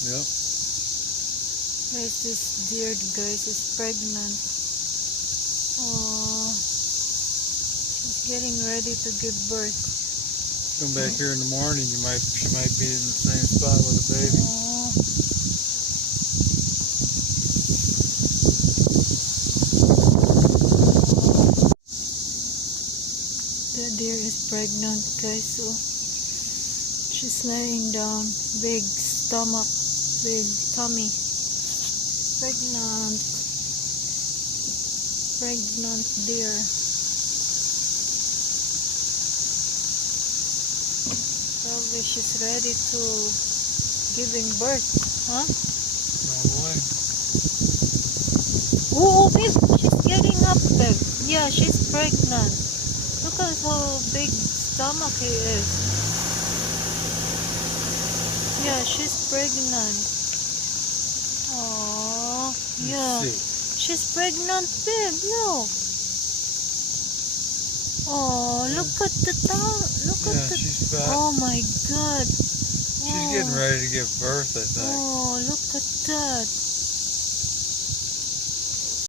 Yep. Guys, this deer, guys, is pregnant. Oh, she's getting ready to give birth. Come back here in the morning, she might be in the same spot with a baby. Oh. The deer is pregnant, guys. So she's laying down. Big stomach, big tummy. Pregnant deer. Probably she's ready to giving birth, huh? Probably. Oh, babe, she's getting up, babe. Yeah, she's pregnant. Look at how big stomach he is. Yeah, she's pregnant. Oh, yeah. She's pregnant, babe. Look. Oh, look at the tongue. Look at the. She's fat. Oh my God. She's getting ready to give birth, I think. Oh, look at that.